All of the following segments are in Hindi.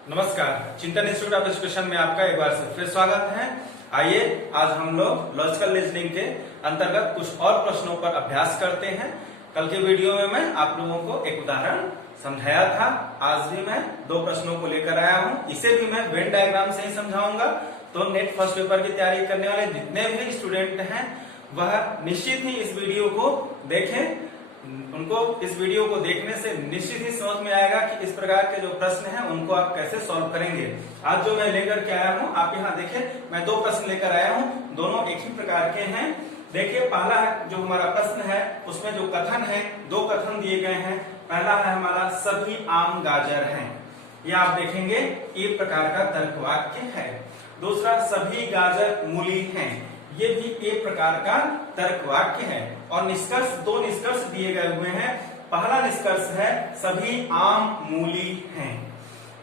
नमस्कार, चिंतन इंस्टीट्यूट ऑफ एजुकेशन में आपका एक बार से फिर स्वागत है। आइए आज हम लोग लॉजिकल रीजनिंग के अंतर्गत कुछ और प्रश्नों पर अभ्यास करते हैं। कल के वीडियो में मैं आप लोगों को एक उदाहरण समझाया था। आज भी मैं दो प्रश्नों को लेकर आया हूं। इसे भी मैं वेन डायग्राम से ही समझाऊंगा। तो नेट फर्स्ट पेपर की तैयारी करने वाले जितने भी स्टूडेंट हैं वह निश्चित ही इस वीडियो को देखें। उनको इस वीडियो को देखने से निश्चित ही समझ में आएगा कि इस प्रकार के जो प्रश्न हैं उनको आप कैसे सॉल्व करेंगे। आज जो मैं लेकर के आया हूं, आप यहाँ देखें, मैं दो प्रश्न लेकर आया हूं, दोनों एक ही प्रकार के हैं। देखिए, पहला जो हमारा प्रश्न है उसमें जो कथन है, दो कथन दिए गए हैं। पहला है हमारा सभी आम गाजर हैं, यह आप देखेंगे एक प्रकार का तर्कवाक्य है। दूसरा सभी गाजर मूली हैं, ये भी एक प्रकार का तर्कवाक्य है। और निष्कर्ष, दो निष्कर्ष दिए गए हुए हैं। पहला निष्कर्ष है सभी आम मूली हैं,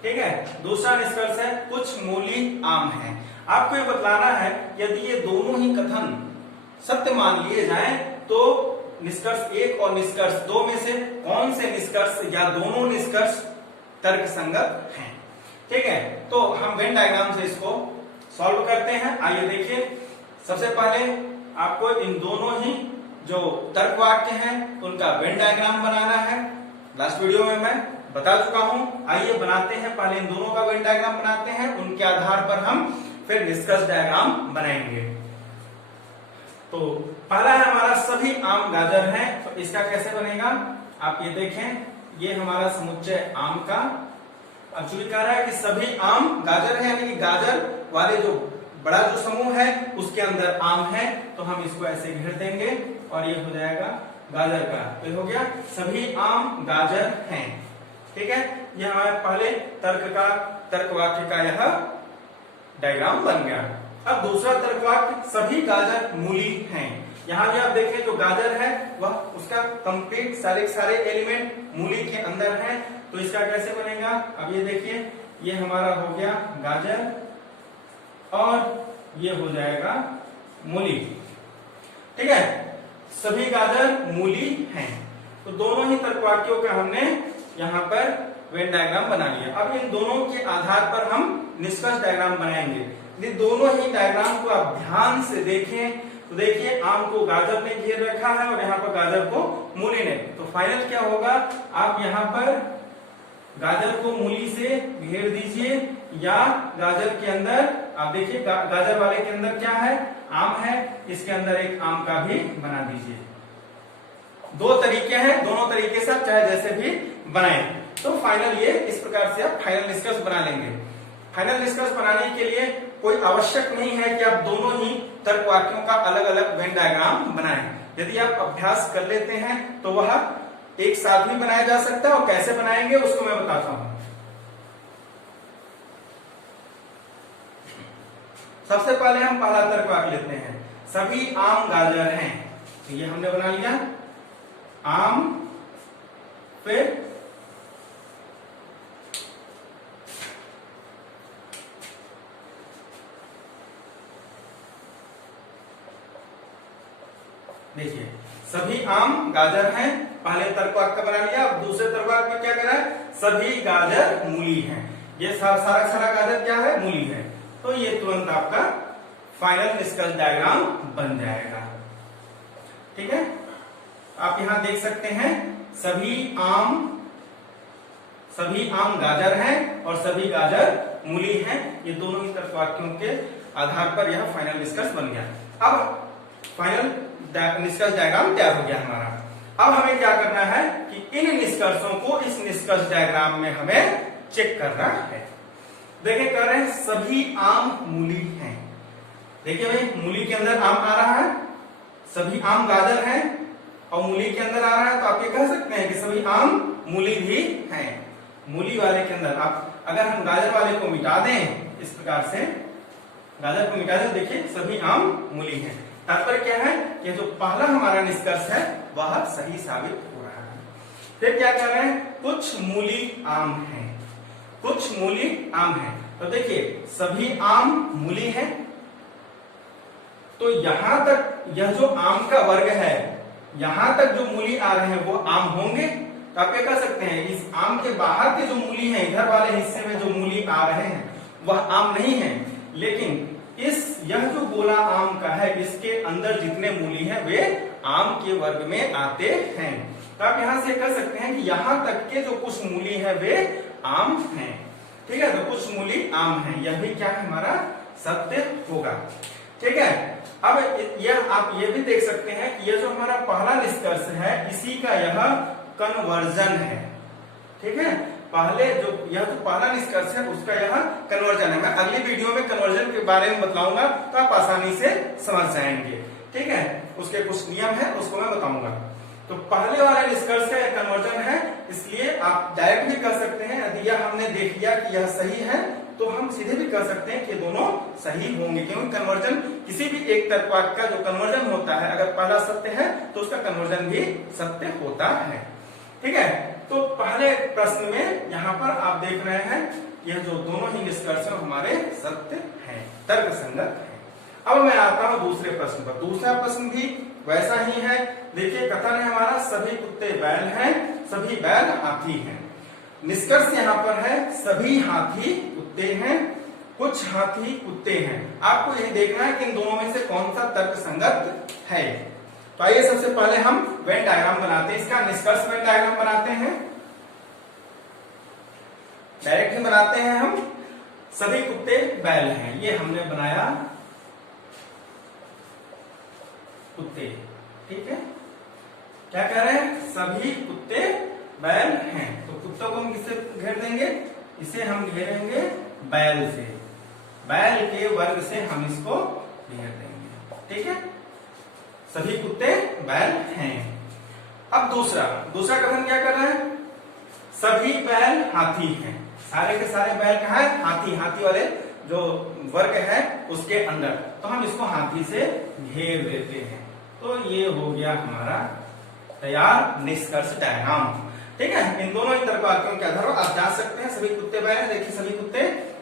ठीक है। दूसरा निष्कर्ष है कुछ मूली आम हैं। आपको ये बतलाना है यदि ये दोनों ही कथन सत्य मान लिए जाएं तो निष्कर्ष एक और निष्कर्ष दो में से कौन से निष्कर्ष या दोनों निष्कर्ष तर्क संगत हैं, ठीक है। तो हम वेन डायग्राम से इसको सॉल्व करते हैं। आइए देखिए, सबसे पहले आपको इन दोनों ही जो तर्क वाक्य हैं उनका वेन डायग्राम बनाना है। लास्ट वीडियो में मैं बता चुका हूं। आइए बनाते हैं, पहले इन दोनों का वेन डायग्राम बनाते हैं, उनके आधार पर हम फिर निष्कर्ष डायग्राम बनाएंगे। तो पहला है हमारा सभी आम गाजर हैं, तो इसका कैसे बनेगा आप ये देखें। ये हमारा समुच्चय आम का, अब चूंकि कह रहा है कि सभी आम गाजर है, यानी कि गाजर वाले जो बड़ा जो समूह है उसके अंदर आम है, तो हम इसको ऐसे घेर देंगे और ये हो जाएगा गाजर का। तो हो गया सभी आम गाजर हैं, ठीक है। यह हमारे पहले तर्क वाक्य का यह डायग्राम बन गया। अब दूसरा तर्क वाक्य सभी गाजर मूली हैं। यहाँ भी आप देखें जो गाजर है वह उसका कंप्लीट सारे एलिमेंट मूली के अंदर है। तो इसका कैसे बनेगा, अब ये देखिए, ये हमारा हो गया गाजर और ये हो जाएगा मूली, ठीक है। सभी गाजर मूली हैं। तो दोनों ही तर्कवाक्यों का हमने यहाँ पर वेन डायग्राम बना लिया। अब इन दोनों के आधार पर हम निष्कर्ष डायग्राम बनाएंगे। यदि दोनों ही डायग्राम को आप ध्यान से देखें तो देखिए, आम को गाजर ने घेर रखा है और यहाँ पर गाजर को मूली ने। तो फाइनल क्या होगा, आप यहाँ पर गाजर को मूली से घेर दीजिए या गाजर के अंदर आप देखिए गाजर वाले के अंदर क्या है, आम है, इसके अंदर एक आम का भी बना दीजिए। दो तरीके हैं, दोनों तरीके से आप चाहे जैसे भी बनाएं। तो फाइनल ये इस प्रकार से आप फाइनल निष्कर्ष बना लेंगे। फाइनल निष्कर्ष बनाने के लिए कोई आवश्यक नहीं है कि आप दोनों ही तर्क वाक्यों का अलग अलग वेन डायग्राम बनाएं। यदि आप अभ्यास कर लेते हैं तो वह एक साथ भी बनाया जा सकता है, और कैसे बनाएंगे उसको मैं बताता हूं। सबसे पहले हम पहला तर्क वाक्य लेते हैं, सभी आम गाजर हैं। तो ये हमने बना लिया आम, फिर देखिए सभी आम गाजर हैं, पहले तर्क वाक्य बना लिया। अब दूसरे तर्क वाक्य में क्या करा है, सभी गाजर मूली हैं। ये सारा गाजर क्या है, मूली है। तो ये तुरंत आपका फाइनल निष्कर्ष डायग्राम बन जाएगा, ठीक है। आप यहां देख सकते हैं सभी आम गाजर हैं और सभी गाजर मूली हैं। ये दोनों ही तर्क वाक्यों के आधार पर यह फाइनल निष्कर्ष बन गया। अब फाइनल निष्कर्ष डायग्राम तैयार हो गया हमारा। अब हमें क्या करना है कि इन निष्कर्षों को इस निष्कर्ष डायग्राम में हमें चेक करना है। देखिए कह रहे हैं सभी आम मूली हैं। देखिए भाई, मूली के अंदर आम आ रहा है, सभी आम गाजर हैं और मूली के अंदर आ रहा है, तो आप ये कह सकते हैं कि सभी आम मूली भी हैं। मूली वाले के अंदर आप अगर हम गाजर वाले को मिटा दें, इस प्रकार से गाजर को मिटा दें, देखिए सभी आम मूली हैं। तात्पर्य क्या है कि जो पहला हमारा निष्कर्ष है वह सही साबित हो रहा है। फिर क्या कर रहे हैं, कुछ मूली आम हैं, कुछ मूली आम है। तो देखिए सभी आम मूली है, तो यहां तक यह जो आम का वर्ग है, यहां तक जो मूली आ रहे हैं वो आम होंगे। तो आप क्या कर सकते हैं, इस आम के बाहर के जो मूली है, इधर वाले हिस्से में जो मूली आ रहे हैं वह आम नहीं है, लेकिन यह जो गोला आम का है इसके अंदर जितने मूली हैं वे आम के वर्ग में आते हैं। तो आप यहां से कह सकते हैं कि यहां तक के जो कुछ मूली है वे आम हैं। ठीक है, तो कुछ मूली आम हैं, यह भी क्या है हमारा सत्य होगा। ठीक है, अब यह आप ये भी देख सकते हैं कि यह जो हमारा पहला निष्कर्ष है इसी का यह कन्वर्जन है। ठीक है, पहले जो यह तो पहला निष्कर्ष है उसका यह कन्वर्जन है। मैं अगली वीडियो में कन्वर्जन के बारे में बतलाऊंगा तो आप आसानी से समझ जाएंगे। ठीक है, उसके कुछ नियम है उसको मैं बताऊंगा। तो पहले वाले निष्कर्ष का यह कन्वर्जन है, इसलिए आप डायरेक्ट भी कर सकते हैं। यदि यह हमने देख लिया कि यह सही है तो हम सीधे भी कर सकते हैं कि दोनों सही होंगे, क्योंकि कन्वर्जन किसी भी एक तर्क वाक्य का जो कन्वर्जन होता है अगर पहला सत्य है तो उसका कन्वर्जन भी सत्य होता है। ठीक है, तो पहले प्रश्न में यहाँ पर आप देख रहे हैं यह जो दोनों ही निष्कर्ष हमारे सत्य हैं, तर्क संगत है। अब मैं आता हूं दूसरे प्रश्न पर। दूसरा प्रश्न भी वैसा ही है। देखिए, कथन है हमारा सभी कुत्ते बैल हैं, सभी बैल हाथी हैं। निष्कर्ष यहाँ पर है सभी हाथी कुत्ते हैं, कुछ हाथी कुत्ते हैं। आपको यही देखना है कि इन दोनों में से कौन सा तर्क संगत है। तो आइए सबसे पहले हम वेन डायग्राम बनाते हैं। इसका निष्कर्ष वेन डायग्राम बनाते हैं, डायरेक्ट ही बनाते हैं हम। सभी कुत्ते बैल हैं, ये हमने बनाया कुत्ते। ठीक है, क्या कह रहे हैं सभी कुत्ते बैल हैं, तो कुत्तों को हम किससे घेर देंगे, इसे हम घेरेंगे बैल से, बैल के वर्ग से हम इसको घेर देंगे। ठीक है, सभी कुत्ते बैल हैं। अब दूसरा कथन क्या कर रहा है, सभी बैल हाथी हैं। सारे के सारे बैल कहाँ है, हाथी वाले जो वर्ग है उसके अंदर, तो हम इसको हाथी से घेर देते हैं। तो ये हो गया हमारा तैयार निष्कर्ष डायग्राम। ठीक है, इन दोनों ही तर्क वाक्यों के आधार पर आप जान सकते हैं सभी कुत्ते बैल हैं। देखिए, सभी कुत्ते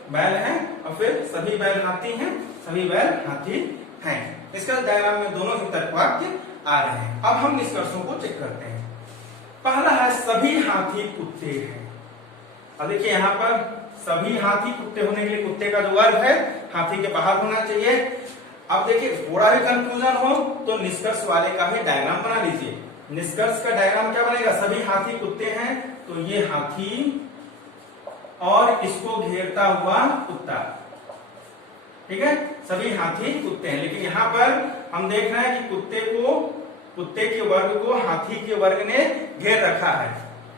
बैल हैं और फिर सभी बैल हाथी हैं, सभी बैल हाथी हैं। इसका डायग्राम में दोनों ही तर्क वाक्य आ रहे हैं। अब हम निष्कर्षों को चेक करते हैं। पहला है सभी हाथी कुत्ते हैं। अब देखिए, यहाँ पर सभी हाथी कुत्ते होने के लिए कुत्ते का जो वर्ग है हाथी के बाहर होना चाहिए। अब देखिए, थोड़ा भी कंफ्यूजन हो तो निष्कर्ष वाले का ही डायग्राम बना लीजिए। निष्कर्ष का डायग्राम क्या बनेगा, सभी हाथी कुत्ते हैं तो ये हाथी और इसको घेरता हुआ कुत्ता। ठीक है, सभी हाथी कुत्ते हैं, लेकिन यहाँ पर हम देख रहे हैं कि कुत्ते के वर्ग को हाथी के वर्ग ने घेर रखा है।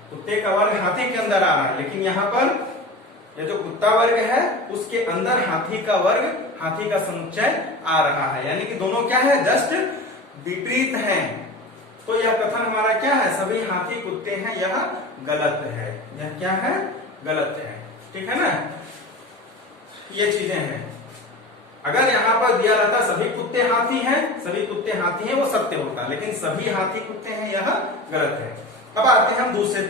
कुत्ते का वर्ग हाथी के अंदर आ रहा है, लेकिन यहाँ पर ये जो कुत्ता वर्ग है उसके अंदर हाथी का वर्ग, हाथी का समुच्चय आ रहा है, यानी कि दोनों क्या है, जस्ट विपरीत हैं। तो यह कथन हमारा क्या है, सभी हाथी कुत्ते हैं, यह गलत है। यह क्या है, गलत है। ठीक है ना, ये चीजें हैं। अगर यहाँ पर दिया रहता सभी कुत्ते हाथी हैं, सभी कुत्ते हाथी हैं, वो सत्य होता, लेकिन सभी हाथी कुत्ते हैं यह गलत है। अब आते हैं हम दूसरे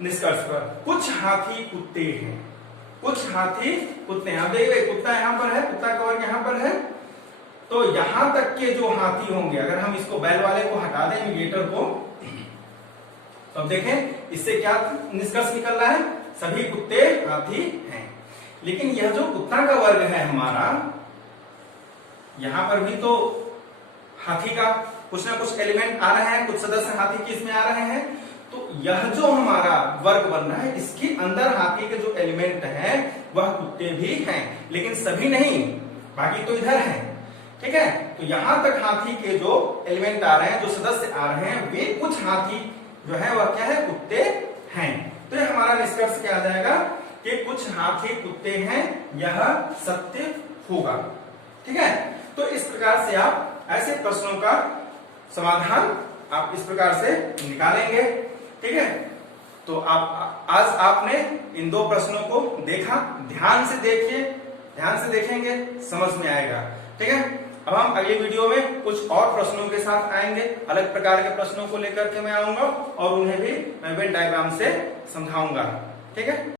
निष्कर्ष पर, कुछ हाथी कुत्ते हैं, कुछ हाथी कुत्ते हैं। अब देखिए, कुत्ता यहाँ पर है, कुत्ता का वर्ग यहाँ पर है, तो यहां तक के जो हाथी होंगे, अगर हम इसको बैल वाले को हटा दें, इमिटेटर को, तो अब देखें इससे क्या निष्कर्ष निकल रहा है, सभी कुत्ते हाथी हैं। लेकिन यह जो कुत्ता का वर्ग है हमारा, यहां पर भी तो हाथी का कुछ ना कुछ एलिमेंट आ रहे हैं, कुछ सदस्य हाथी के इसमें आ रहे हैं। तो यह जो हमारा वर्ग बन रहा है इसके अंदर हाथी के जो एलिमेंट है वह कुत्ते भी हैं, लेकिन सभी नहीं, बाकी तो इधर है। ठीक है, तो यहां तक हाथी के जो एलिमेंट आ रहे हैं, जो सदस्य आ रहे हैं, वे कुछ हाथी जो है वह क्या है, कुत्ते हैं। तो ये हमारा निष्कर्ष क्या आ जाएगा कि कुछ हाथी कुत्ते हैं, यह सत्य होगा। ठीक है, तो इस प्रकार से आप ऐसे प्रश्नों का समाधान आप इस प्रकार से निकालेंगे। ठीक है, तो आप आज आपने इन दो प्रश्नों को देखा, ध्यान से देखिए, ध्यान से देखेंगे समझ में आएगा। ठीक है, अब हम अगली वीडियो में कुछ और प्रश्नों के साथ आएंगे, अलग प्रकार के प्रश्नों को लेकर के मैं आऊंगा और उन्हें भी मैं वेन डायग्राम से समझाऊंगा। ठीक है।